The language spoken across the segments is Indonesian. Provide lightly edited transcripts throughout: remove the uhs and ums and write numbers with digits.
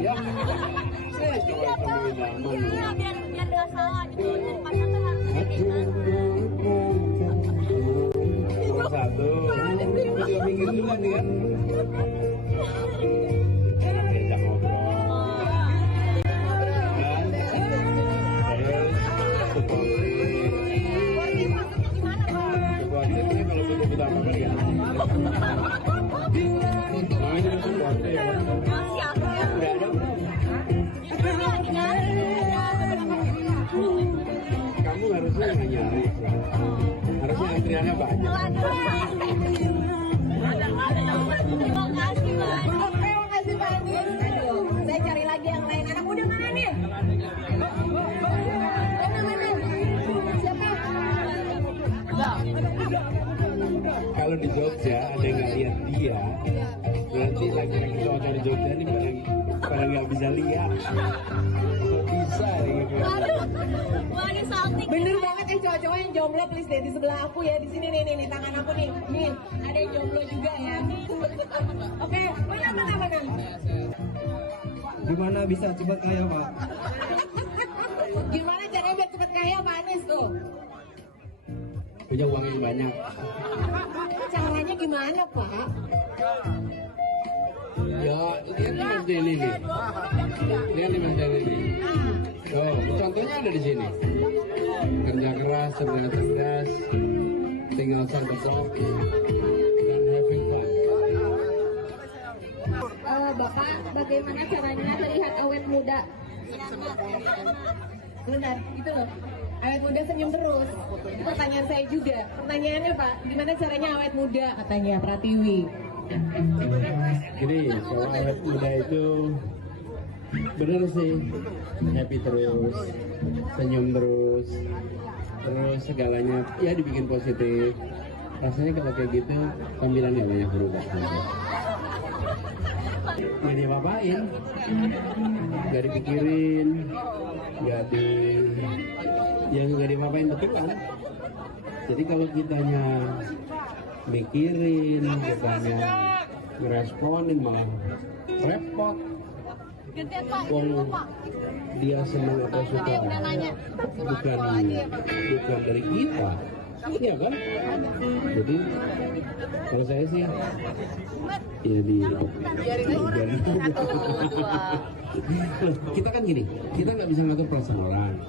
ya. Saya coba temuin aman. Iya, biar nggak salah gitu. Jadi pasnya tuh harus kayak Nomor satu. Juga minggir dulu nih kan. Diajak ngobrol. Supportnya kalau betul-betul apa kalian? Namanya itu supporter ya? Nggak ada. Kamu harusnya nggak nyari, harusnya antriannya banyak. Terima kasih Pak Anies. Aduh, saya cari lagi yang lain. Anak muda mana nih? Siapa? Kalau di Jogja ada yang nggak lihat dia, berarti laki-laki cowok di Jogja ini pada nggak bisa lihat. Bisa gitu. Wah, ini salting. Bener banget cowok-cowok yang jomblo please deh di sebelah aku ya, di sini nih tangan aku nih ada yang jomblo juga ya. Oke, mana. Gimana bisa cepat kaya Pak? Gimana caranya biar cepet kaya Pak Anies tuh? Punya uang yang banyak. Caranya gimana Pak? Ya, lihat nih Mas Denny nih. Lihat nih Mas Denny nih. Oh, contohnya ada di sini. Kerja keras, cerdas, tinggal sangkut dan having fun. Bapak, bagaimana caranya terlihat awet muda? Benar, gitu loh. Awet muda senyum terus. Itu pertanyaan saya juga. Pertanyaannya Pak, gimana caranya awet muda katanya Pratiwi? Gini, kalau awet muda itu bener sih, happy terus, senyum terus segalanya ya dibikin positif. Rasanya kalau kayak gitu tampilannya banyak berubah. Nggak diapa-apain, nggak dipikirin, nggak diapa-apain, betul kan? Jadi kalau kitanya mikirin, kitanya ngeresponin malah repot. Dia senang atau suka bukan dari kita, iya kan? Jadi kalau saya sih ya kita kan gini, kita nggak bisa ngatur perasaan orang,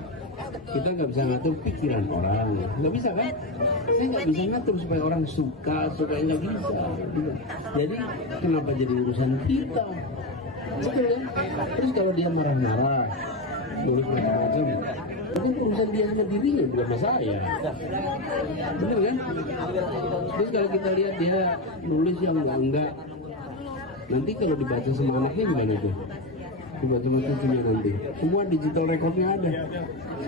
kita nggak bisa ngatur pikiran orang, nggak bisa kan? Saya nggak bisa ngatur supaya orang suka nggak bisa. Jadi kenapa jadi urusan kita? Betul kan? Terus kalau dia marah-marah, nulis macam-macam, itu urusan dia sama dirinya, bukan sama saya. Bener kan? Terus kalau kita lihat dia nulis yang enggak, nanti kalau dibaca sama anaknya gimana tuh? Dibaca sama cucunya nanti. Semua digital recordnya ada.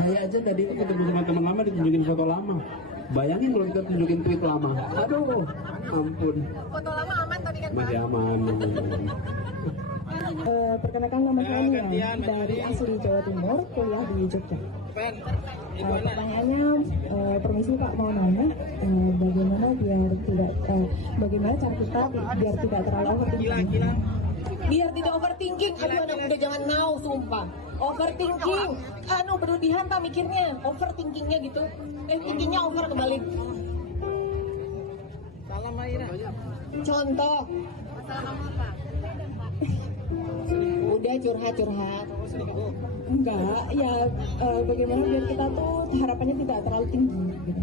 Saya aja tadi itu ketemu sama teman lama ditunjukin foto lama. Bayangin kalau kita tunjukin tweet lama. Aduh, ampun. Foto lama aman tadi kan Pak? Masih aman. Perkenalkan nama saya Nia dari asli Jawa Timur, kuliah di Jogja. Pertanyaannya, permisi Pak, mau nanya bagaimana cara kita biar tidak terlalu overthinking? Biar tidak overthinking, aduh anak muda jangan now, sumpah. Overthinking, berlebihan Pak mikirnya, overthinkingnya gitu. Thinkingnya over kebalik. Contoh. Udah curhat. Enggak, ya bagaimana biar kita tuh harapannya tidak terlalu tinggi gitu.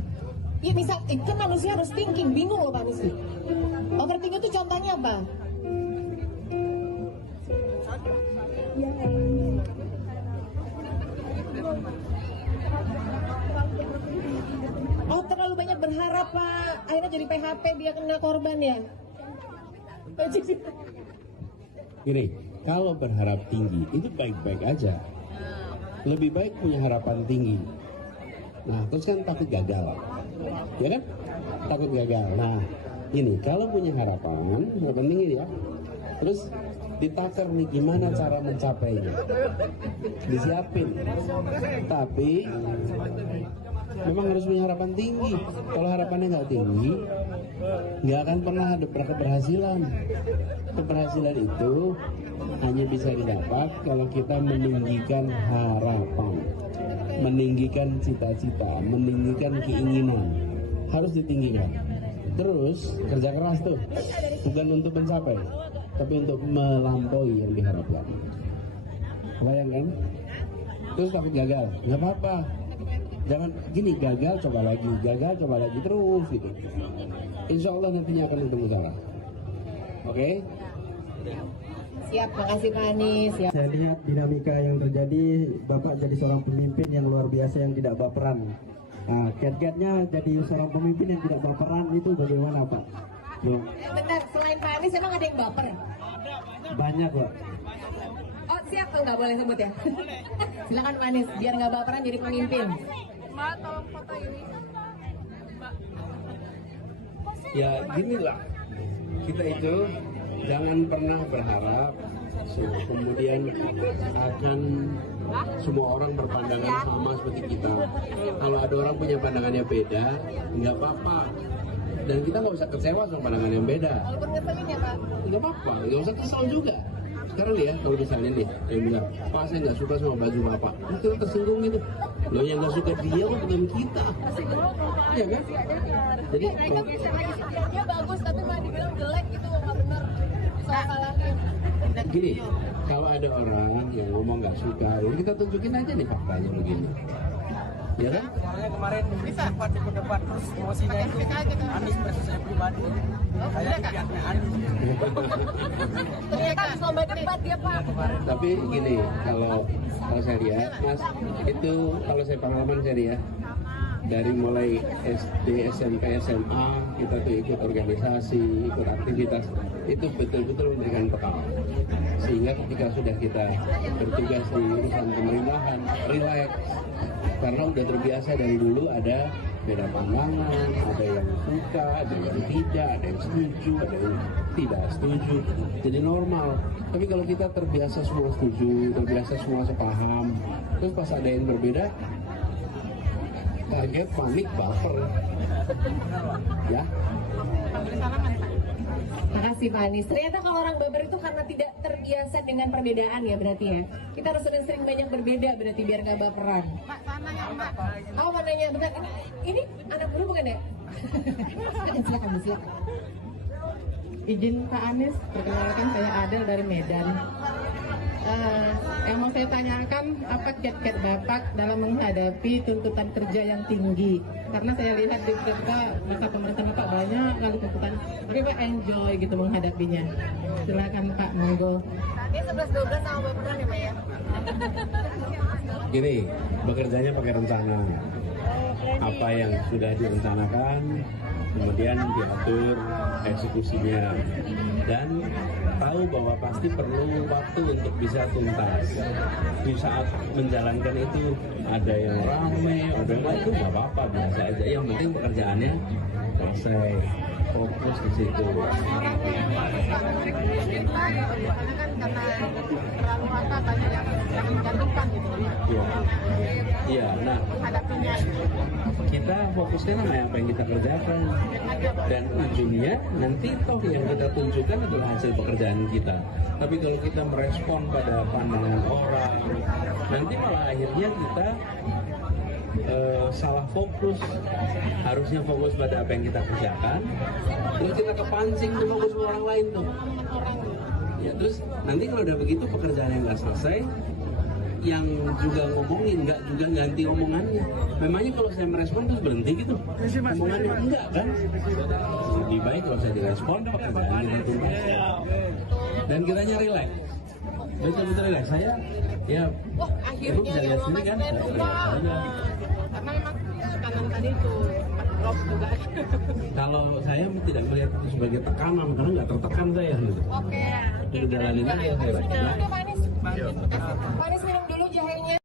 Ya misal, kan manusia harus thinking, bingung loh Pak Nisi. Overthinking itu contohnya apa? Ya, Oh terlalu banyak berharap Pak, akhirnya jadi PHP, dia kena korban ya? Gini, kalau berharap tinggi itu baik-baik aja. Lebih baik punya harapan tinggi. Nah, terus kan takut gagal, ya kan? Takut gagal. Nah, ini kalau punya harapan tinggi ya, terus ditakar nih gimana cara mencapainya, disiapin. Tapi memang harus punya harapan tinggi. Kalau harapannya nggak tinggi, nggak akan pernah ada keberhasilan. Keberhasilan itu hanya bisa didapat kalau kita meninggikan harapan, meninggikan cita-cita, meninggikan keinginan. Harus ditinggikan. Terus kerja keras tuh, bukan untuk mencapai, tapi untuk melampaui yang diharapkan. Kebayang kan? Terus takut gagal, nggak apa-apa. Jangan gini, gagal coba lagi terus gitu. Insya Allah nantinya akan ketemu salah. Oke? Siap, makasih Pak Anies. Siap. Saya lihat dinamika yang terjadi, Bapak jadi seorang pemimpin yang luar biasa yang tidak baperan. Nah, kiat-kiatnya jadi seorang pemimpin yang tidak baperan itu bagaimana Pak? Loh, Bentar, selain Pak Anies emang ada yang baper? banyak Pak. Oh siap, tuh nggak boleh sebut ya? Silakan Pak Anies, biar nggak baperan jadi pemimpin. Ya gini lah, kita itu jangan pernah berharap kemudian akan semua orang berpandangan sama seperti kita. Kalau ada orang punya pandangannya beda, nggak apa-apa. Dan kita nggak usah kecewa sama pandangan yang beda. Walaupun ngeselin ya Pak? Nggak apa-apa, nggak usah kesal juga. Sekarang nih ya, kalau misalnya nih, yang bilang, Pak saya nggak suka sama baju Bapak, itu tersinggung gitu. Loh yang nggak suka dia kok bukan kita. Iya kan? Jadi, Dia bagus tapi malah dibilang jelek gitu nggak benar. Salah-salahin. gini, kalau ada orang yang ngomong nggak suka, ya kita tunjukin aja nih faktanya begini. Ya kan? Soalnya kemarin sempat ikut debat terus emosinya itu Anies versus saya pribadi. Saya pihaknya Anies. Ternyata habis lomba debat dia Pak. Tapi gini, kalau saya lihat, Mas, itu kalau saya pengalaman saya lihat, dari mulai SD, SMP, SMA, kita tuh ikut organisasi, ikut aktivitas, itu betul-betul memberikan bekal. Sehingga ketika sudah kita bertugas di urusan pemerintahan, relax. Karena udah terbiasa dari dulu ada beda pandangan, ada yang suka, ada yang tidak, ada yang setuju, ada yang tidak setuju. Jadi normal. Tapi kalau kita terbiasa semua setuju, terbiasa semua sepaham, terus pas ada yang berbeda, kaget, panik, baper. Ya. Makasih Pak Anies. Ternyata kalau orang baper itu karena tidak terbiasa dengan perbedaan ya berarti ya. Kita harus sering-sering banyak berbeda berarti biar nggak baperan. Mbak, sana ya Mbak. Oh mananya bentar, ini anak buruh bukan ya? Silakan. Izin Pak Anies, perkenalkan saya Adel dari Medan. Yang mau saya tanyakan, apa kiat-kiat Bapak dalam menghadapi tuntutan kerja yang tinggi? Karena saya lihat di masa pemerintahan Bapak banyak kali tuntutan, tapi Pak enjoy gitu menghadapinya. Silakan Pak, monggo. Dia 11-12 sama baperan ya Pak ya. Gini, bekerjanya pakai rencana. Apa yang sudah direncanakan, kemudian diatur eksekusinya, dan tahu bahwa pasti perlu waktu untuk bisa tuntas. Di saat menjalankan itu ada yang ramai, ada yang lain, itu nggak apa-apa, biasa aja. Yang penting pekerjaannya selesai, fokus di situ. Iya, nah kita fokuskan sama apa yang kita kerjakan, dan ujungnya nanti toh yang kita tunjukkan adalah hasil pekerjaan kita. Tapi kalau kita merespon pada pandangan orang, nanti malah akhirnya kita salah fokus. Harusnya fokus pada apa yang kita kerjakan, terus kita kepancing tuh fokus ke orang lain tuh. Ya terus nanti kalau udah begitu pekerjaan yang nggak selesai, yang juga ngomongin nggak juga ganti omongannya. Memangnya kalau saya merespon terus berhenti gitu omongannya? Enggak kan? Lebih baik kalau saya direspon, pekerjaan kita tuntas dan kitanya relax, betul-betul relax. Saya ya Akhirnya bisa yang lihat lomba sendiri kan, keren Pak. Karena emang tekanan tadi itu drop juga. kalau saya tidak melihat itu sebagai tekanan karena nggak tertekan saya gitu. Oke. Jadi jalanin aja saya. Oke Pak Anies. Pak Anies minum dulu jahenya.